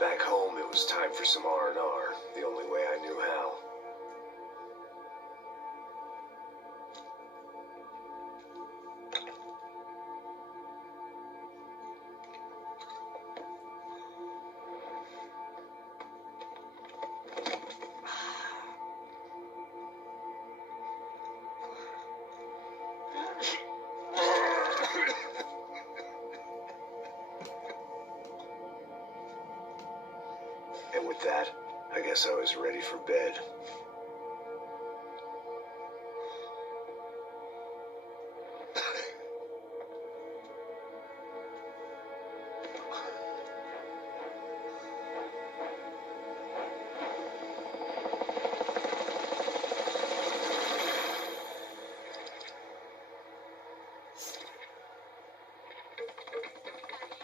Back home, it was time for some R&R, the only way I knew how. And with that, I guess I was ready for bed.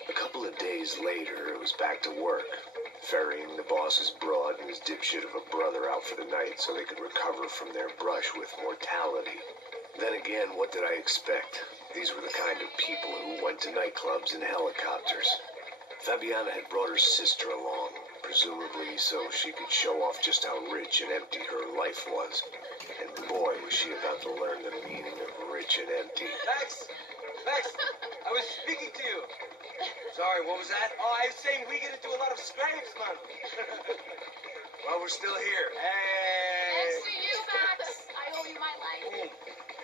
A couple of days later, it was back to work, ferrying the boss's broad and his dipshit of a brother out for the night so they could recover from their brush with mortality. Then again, what did I expect? These were the kind of people who went to nightclubs in helicopters. Fabiana had brought her sister along, presumably so she could show off just how rich and empty her life was. And boy, was she about to learn the meaning of rich and empty. Max! Max! I was speaking to you. Sorry, what was that? Oh, I was saying we get into a lot of scrapes, man. Well, we're still here. Hey! Thanks to you, Max. I owe you my life.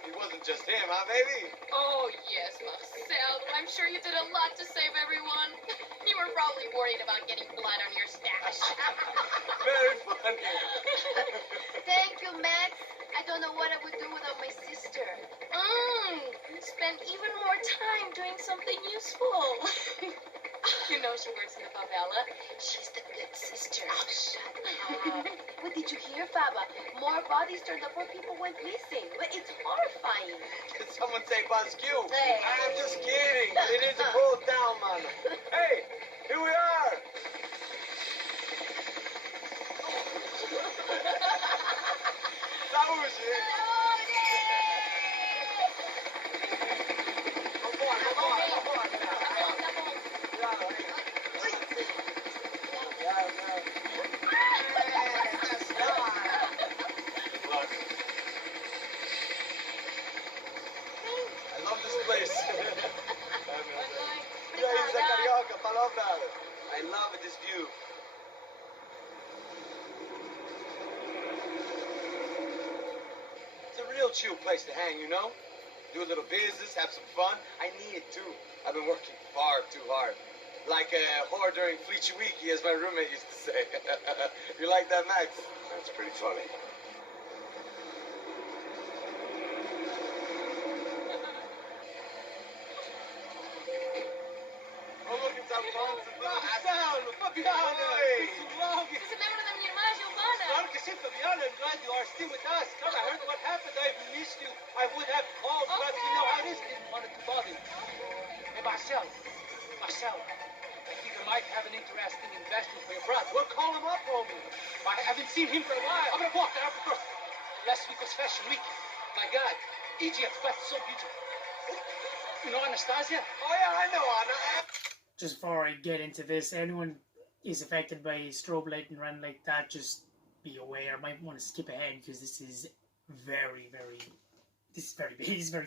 It wasn't just him, huh, baby? Oh, yes, Marcel. I'm sure you did a lot to save everyone. You were probably worried about getting blood on your stash. Very funny. Thank you, Max. I don't know what I would do without my sister. Spend even more time doing something useful. You know she works in the favela. She's the good sister. Oh, shut up. What did you hear, Faba? More bodies turned up where people went missing. It's horrifying. Did someone say Buzz Q? Hey. I'm just kidding. It is a cool town, man. Hey, here we are. That was it. I love this place. I love this view. It's a real chill place to hang, you know? Do a little business, have some fun. I need it too. I've been working far too hard. Like a whore during Fleechy Weeky, as my roommate used to say. You like that, Max? That's pretty funny. Oh, look, it's Alfonso. Fabiano, Fabiano. It's a member of mi hermana Giovanna. Claro que sí, Fabiana. I'm glad you are still with us. Claro, I heard what happened. I missed you. I would have called, but you know how it is. Didn't want to bother you. Hey, Marcel. Marcel. I think I might have an interesting investment for your brother. Well, call him up, homie. I haven't seen him for a while. I'm gonna walk out first. Last week was Fashion Week. My God, Egypt, but so beautiful. You know Anastasia? Oh, yeah, I know, Anna. Just before I get into this, anyone is affected by strobe light and run like that, just be aware. I might want to skip ahead because this is very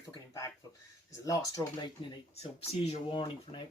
fucking impactful. There's a lot of strobe light in it, so seizure warning for now.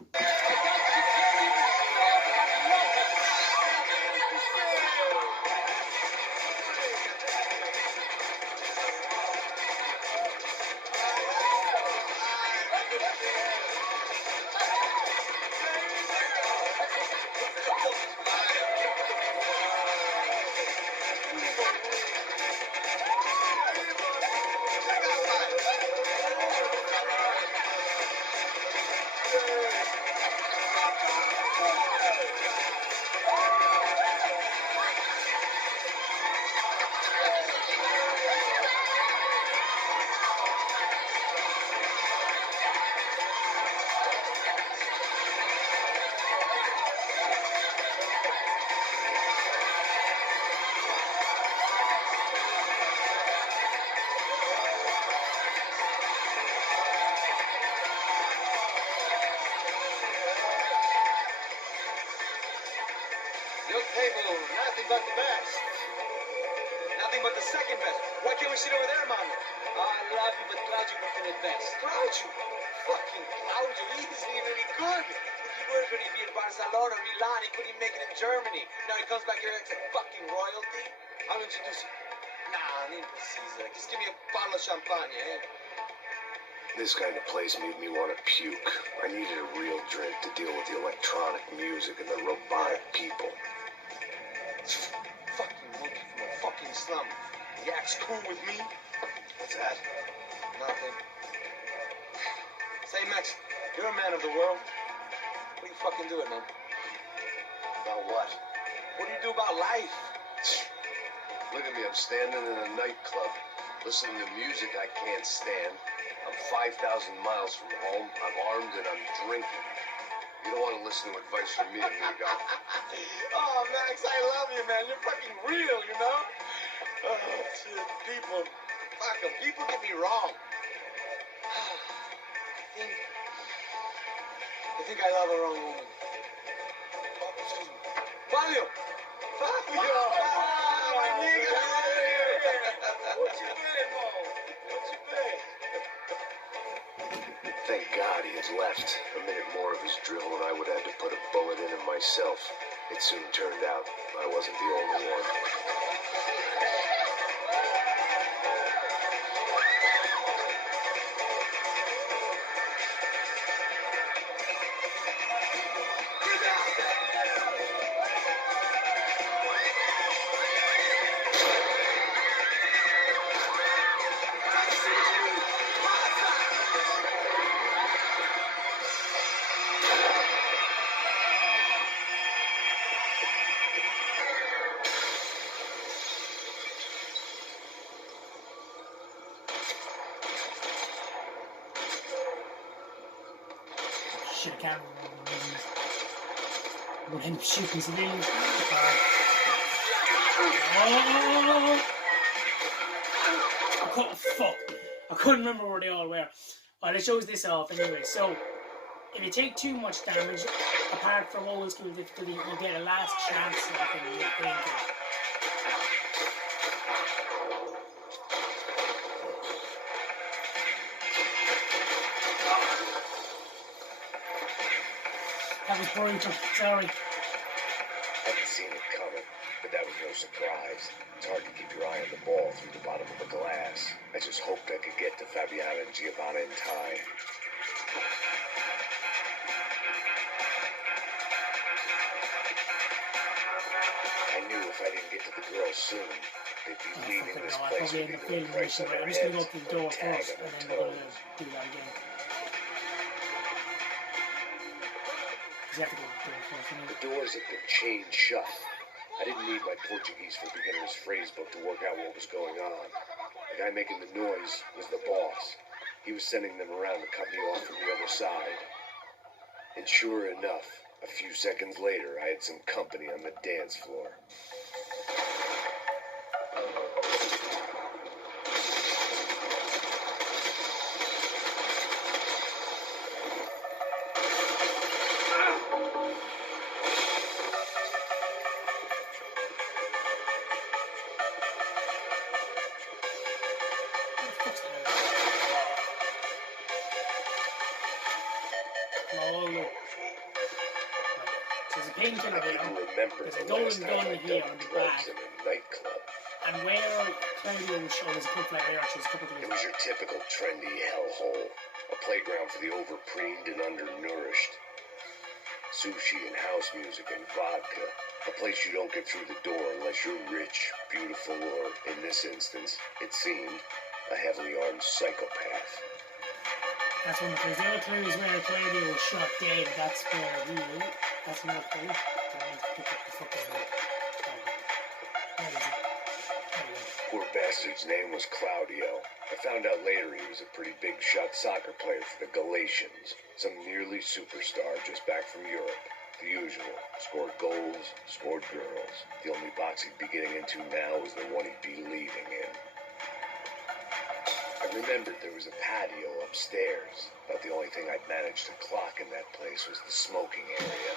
about the best. Nothing but the second best. Why can't we sit over there, Mama? I love you, but Claudio got the best. Claudio. Fucking Claudio. He isn't even any good. If he were going to be in Barcelona, Milan, he couldn't even make it in Germany. Now he comes back here like a fucking royalty. I'll introduce him. Nah, I need Caesar. Just give me a bottle of champagne, eh? This kind of place made me want to puke. I needed a real drink to deal with the electronic music and the robotic people. Fucking monkey from a fucking slum. He acts cool with me. What's that? Nothing. Say, Max, you're a man of the world. What are you fucking doing, man? About what? What do you do about life? Look at me, I'm standing in a nightclub, listening to music I can't stand. I'm 5,000 miles from home, I'm armed, and I'm drinking. You don't want to listen to advice from me, amigo. Oh, Max, I love you, man. You're fucking real, you know? Oh, shit. People, fuck 'em. People get me wrong. I think I love the wrong woman. Oh, excuse me. Fabio! Fabio! Ah, my nigga! What you been, Mo? What you been? Thank God he had left. A minute more of his drill and I would have to put a bullet in him myself. It soon turned out I wasn't the only one. Shit, I can't remember. Would him shooting civilians? Fuck. I couldn't remember where they all were. Alright, it shows this off anyway. So, if you take too much damage, apart from old school difficulty, you'll get a last chance like in your painkiller. That was brutal. Sorry. Hadn't seen it coming, but that was no surprise. It's hard to keep your eye on the ball through the bottom of the glass. I just hoped I could get to Fabiana and Giovanna in time. I knew if I didn't get to the girls soon, they'd be leaving this I place probably with end up the failing price mission. on their I'm just going to go heads up to the door and tag first, on and their then we're going toes. to do that again. Because you have to go to the door first. The doors had been chained shut. I didn't need my Portuguese for Beginners phrase book to work out what was going on. The guy making the noise was the boss. He was sending them around to cut me off from the other side. And sure enough, a few seconds later, I had some company on the dance floor. Oh, look. There's a painkiller I here. couldn't remember There's a the golden last time gun I'd here done on the drugs back. in a nightclub. And where Claudio was showing his quick flat here, she's a couple of It was your typical trendy hellhole. A playground for the overpreened and undernourished. Sushi and house music and vodka. A place you don't get through the door unless you're rich, beautiful, or, in this instance, it seemed, a heavily armed psychopath. That's one of the clues. The other clue is where Claudio was shot dead. That's where he is. That's another clue. I need to pick up the fucking... Where is it? There we go. Poor bastard's name was Claudio. I found out later he was a pretty big shot soccer player for the Galatians. Some nearly superstar just back from Europe. The usual. Scored goals, scored girls. The only box he'd be getting into now was the one he'd be leaving in. I remembered there was a patio upstairs, but the only thing I'd managed to clock in that place was the smoking area.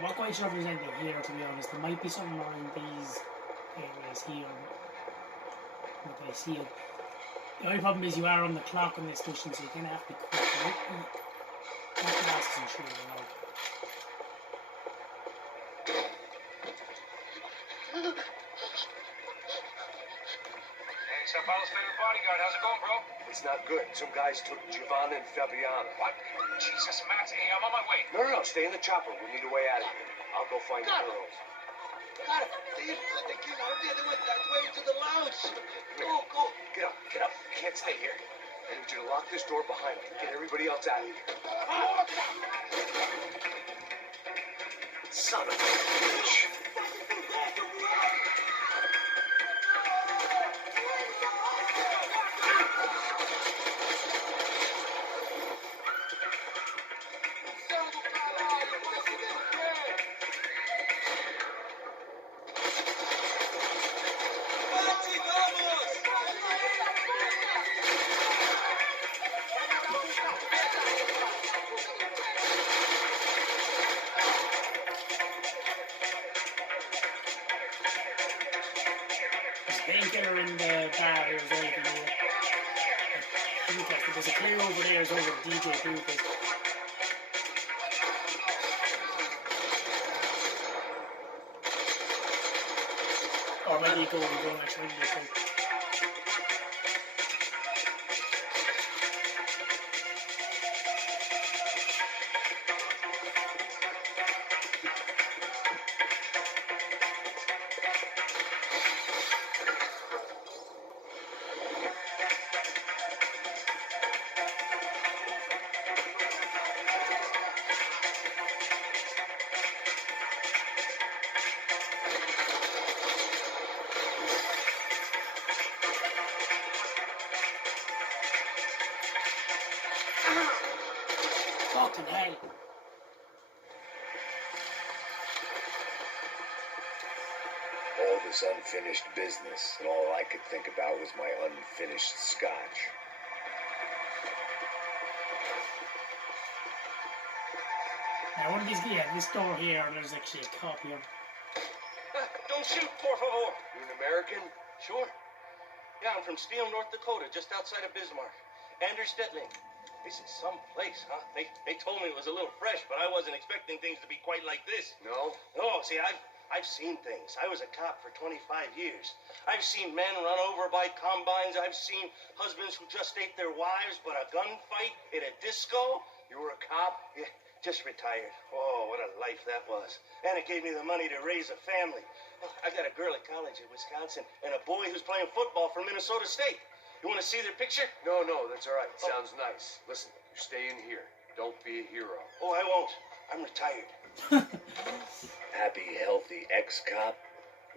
I'm not quite sure if there's anything here, to be honest. There might be something around these areas here. What I see it. The only problem is you are on the clock on this mission, so you kind of have to be quick. That glass isn't sure, you know. Hey, Sapa's favorite bodyguard. How's it going, bro? It's not good. Some guys took Giovanna and Fabiana. What? Jesus, Matt. Hey, I'm on my way. No, stay in the chopper. We need a way out of here. I'll go find the girls. Cara, they came out there. They went that way to the lounge. Go. Get up. Can't stay here. I need you to lock this door behind me. Get everybody else out of here. Son of a bitch. Painkiller in the bar here as well, if you know it. There's a clear over there as well with DJ booth. Or maybe go next ring this thing. Fucking hell. All this unfinished business, and all I could think about was my unfinished scotch. Now, one of these, this door here, there's actually a copy of. Don't shoot, por favor. You an American? Sure. Yeah, I'm from Steele, North Dakota, just outside of Bismarck. Anders Detling. This is some place, huh? They told me it was a little fresh, but I wasn't expecting things to be quite like this. No? No, see, I've seen things. I was a cop for 25 years. I've seen men run over by combines. I've seen husbands who just ate their wives, but a gunfight at a disco? You were a cop? Yeah, just retired. Oh, what a life that was. And it gave me the money to raise a family. Oh, I got a girl at college at Wisconsin and a boy who's playing football for Minnesota State. You want to see their picture? No, that's all right. Sounds nice. Listen, you're staying here. Don't be a hero. Oh, I won't. I'm retired. Happy, healthy ex-cop?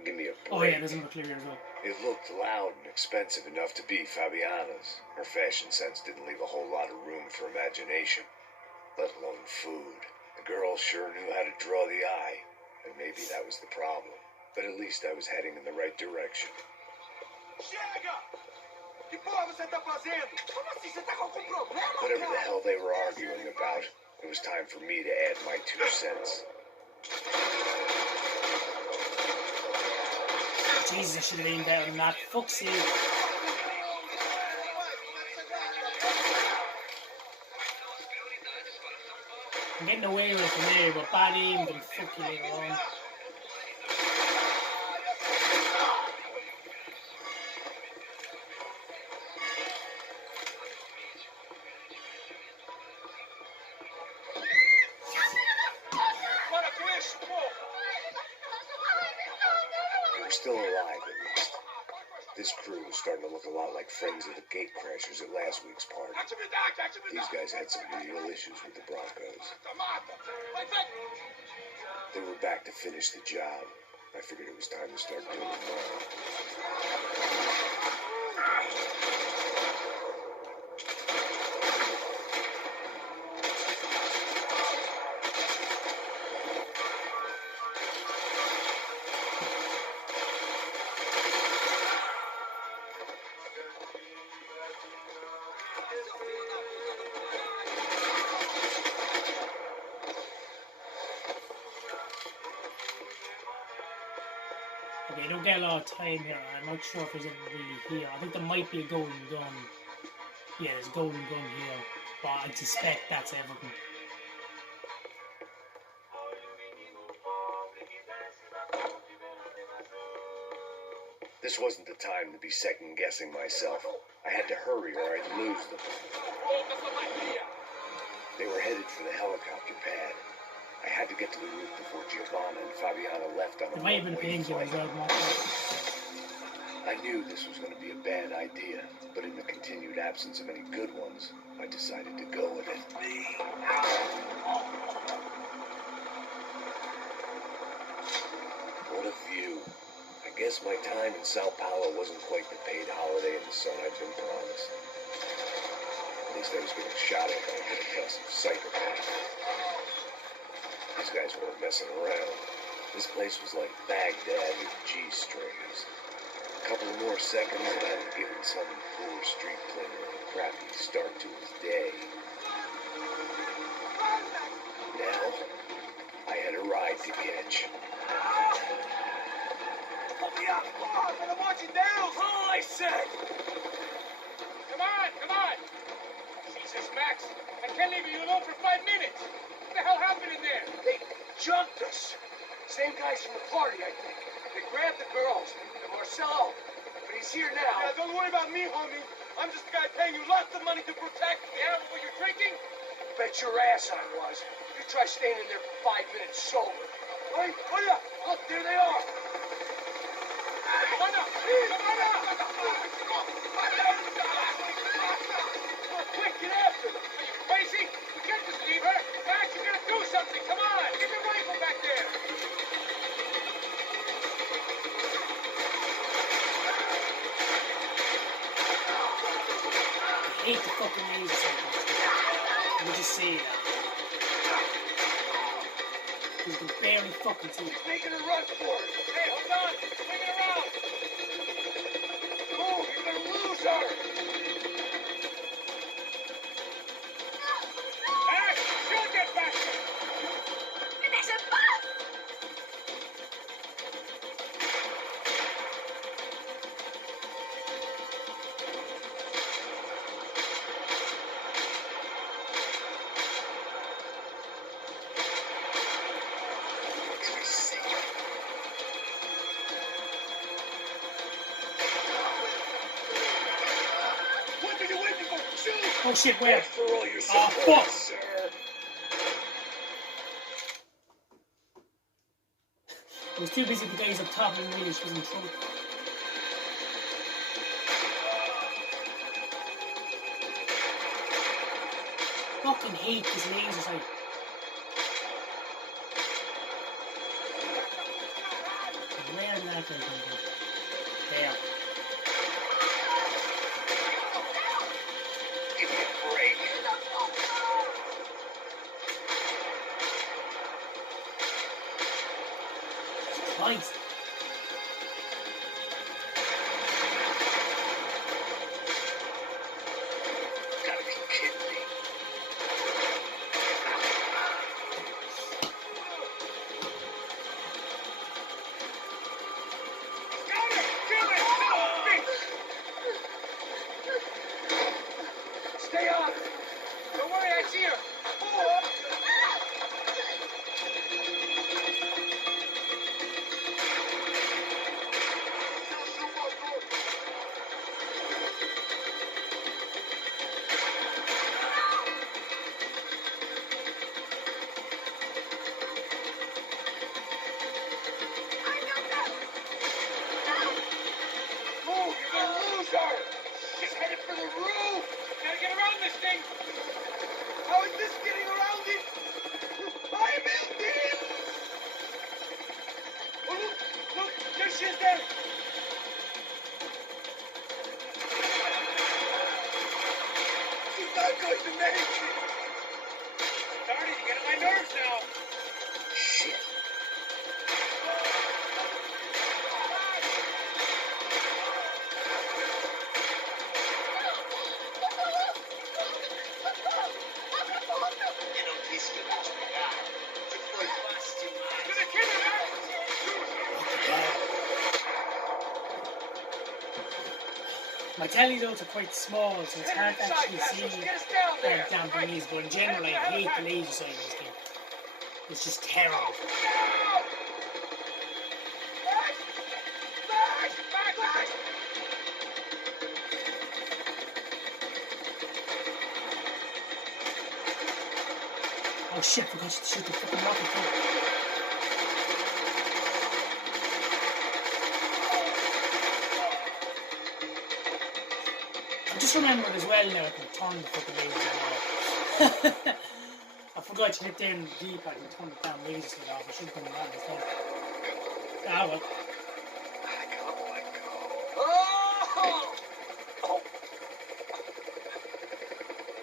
Give me a break. Oh yeah, there's another clear here as well. It looked loud and expensive enough to be Fabiana's. Her fashion sense didn't leave a whole lot of room for imagination, let alone food. The girl sure knew how to draw the eye, and maybe that was the problem. But at least I was heading in the right direction. Chega! Que porra você tá fazendo? Como assim? Você tá com algum problema, Whatever the cara? hell they were arguing about, it was time for me to add my 2 cents. Jesus, I should have aimed better than that. Fuck's sake. I'm getting away with it from there, but bad aim can fuck you later on. Para com isso, porra! They were still alive, at least. This crew was starting to look a lot like friends of the gatecrashers at last week's party. These guys had some real issues with the Broncos. They were back to finish the job. I figured it was time to start doing more. forget a lot of time here. I'm not sure if there's anything really here. I think there might be a golden gun. Yeah, there's a golden gun here. But I suspect that's everything. This wasn't the time to be second-guessing myself. I had to hurry or I'd lose them. They were headed for the helicopter pad. I had to get to the roof before Giovanna and Fabiana left on a There might have been Payne flight. as well. I knew this was going to be a bad idea, but in the continued absence of any good ones, I decided to go with it. What a view. I guess my time in Sao Paulo wasn't quite the paid holiday in the sun I'd been promised. At least I was getting shot at by a middle-class psychopath. These guys weren't messing around. This place was like Baghdad with G-strings. A couple of more seconds and I'd have given some poor street cleaner a crappy start to his day. Now, I had a ride to catch. Put me up! I'm gonna watch it down! Oh, I said! Come on, come on! Jesus, Max, I can't leave you alone for 5 minutes! What the hell happened in there? They jumped us. Same guys from the party, I think. They grabbed the girls, and Marcelo. But he's here now. Yeah, don't worry about me, homie. I'm just the guy paying you lots of money to protect me. Yeah, what you're drinking? Bet your ass I was. You try staying in there for 5 minutes sober. Hey, oh yeah, look, there they are. Come on up! Quick, get after them. Are you crazy? We can't just leave her. Max, you gotta do something. Come on, get your rifle back there. I hate the fucking laser sights. Let me just say that. You can barely fucking see it. Making a run for it. Hey, hold on. Swing it around. Move, you're gonna lose her. Max, she'll get back there. ¡Es en paz! What are you waiting for? Shoot! Oh shit, where? For all your Oh, support, fuck. sir. I was too busy with the guys up top and really she was in trouble. Fucking hate this laser sight. Where did that guy come from? There. Give me a break. Christ. Gotta be kidding me. Got her! Kill it! Son of a bitch! Stay on it. Don't worry, I see her. Pull up. Move, you're gonna lose her. She's headed for the roof. Gotta get around this thing. How is this getting around it? I'm in deep. Oh, look, there she is there. She's not going to make it. Starting to get on my nerves now. Shit. Gonna kill her, Max. My telly though are quite small, so it's hard to actually see how damp it is, but in general I hate the laser side of this game. It's just terrible. Oh shit, I forgot to shoot the fucking rocket thing. I just remembered as well now I can turn the fucking lasers off. I forgot to hit down the D-pad and turn the damn lasers off. I should have done that instead. Ah well.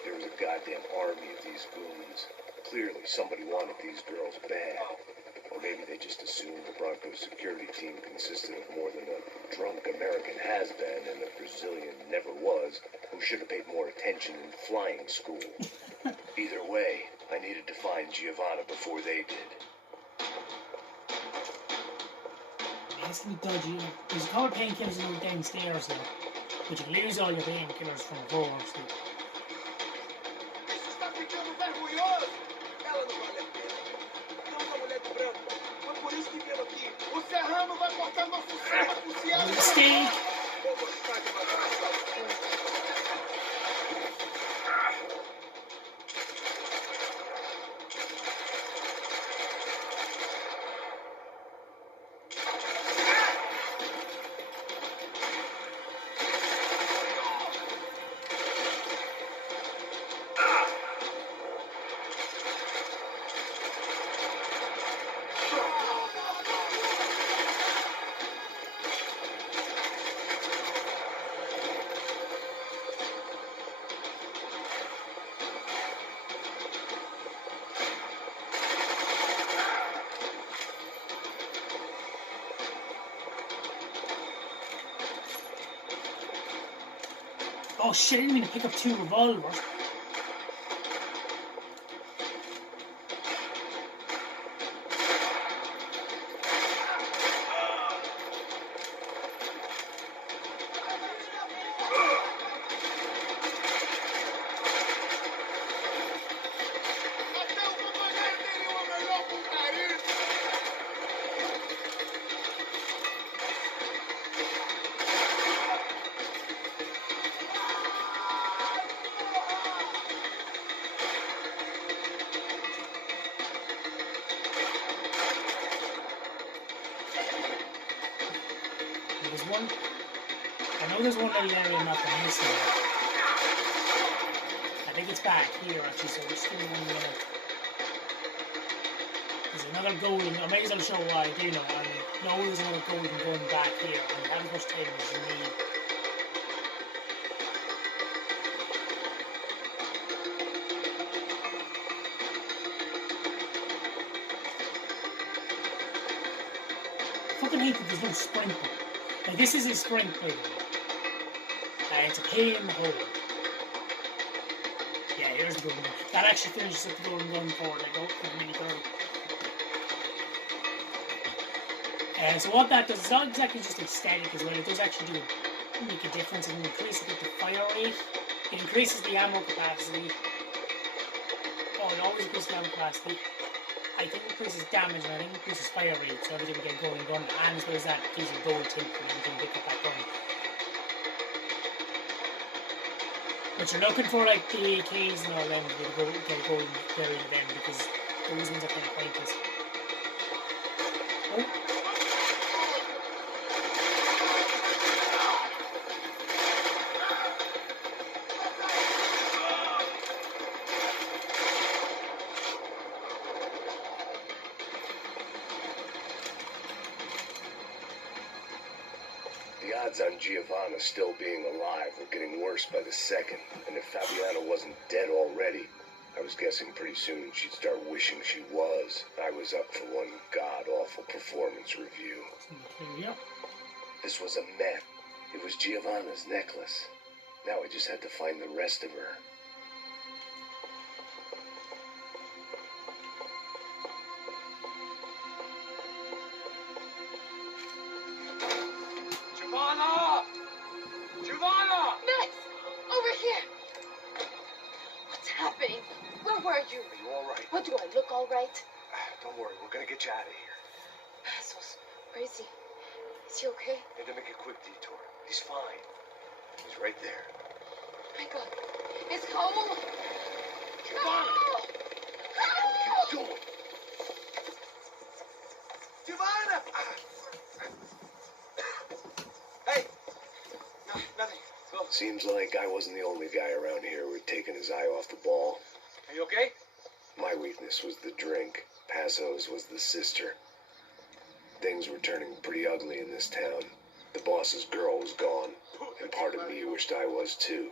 There was a goddamn army of these goons. Clearly somebody wanted these girls bad. Or maybe they just assumed the Broncos security team consisted of more than a drunk American has-been and a Brazilian never was who should have paid more attention in flying school. Either way, I needed to find Giovanna before they did. It has to be dodgy. There's a couple of painkillers downstairs though, but you lose all your painkillers from above. So. Mistake. Oh shit, I didn't mean to pick up 2 revolvers. There's one. I know there's one little area I'm not missing. I think it's back here actually, so we're still one minute. There's another golden. I may as well show why I do know. I know there's another golden gun back here, and how much time as you need. I fucking hate that there's no sprint button. Like, this is a sprint button. It's a pain in the hole. Yeah, here's the golden gun. That actually finishes up the golden gun for the mini girl. So what that does, it's not exactly just aesthetic as well, it does actually make a difference. It increases the fire rate, it increases the ammo capacity. Oh, it always increases the ammo capacity. I think it increases damage and I think it increases fire rate, so every time you get golden gun, and as well as that, it gives you gold tip and you can pick up that gun. But you're looking for like the AKs and all them to get a golden variant of them, because those ones are kind of pointless. Oh. The odds on Giovanna still being alive were getting worse by the second, and if Fabiana wasn't dead already, I was guessing pretty soon she'd start wishing she was. I was up for one god-awful performance review. Yep. This was a mess. It was Giovanna's necklace. Now I just had to find the rest of her. Giovanna! Giovanna! were you? Are you all right? What, do I look all right? Don't worry, we're gonna get you out of here. Pesos, where is he? Is he okay? Had to make a quick detour. He's fine. He's right there. My God, it's cold. Giovanna! What are you doing? Giovanna! Hey! No, nothing. Go. Seems like I wasn't the only guy around here who had taken his eye off the ball. Are you okay? My weakness was the drink. Passo's was the sister. Things were turning pretty ugly in this town. The boss's girl was gone, and part of me wished I was too.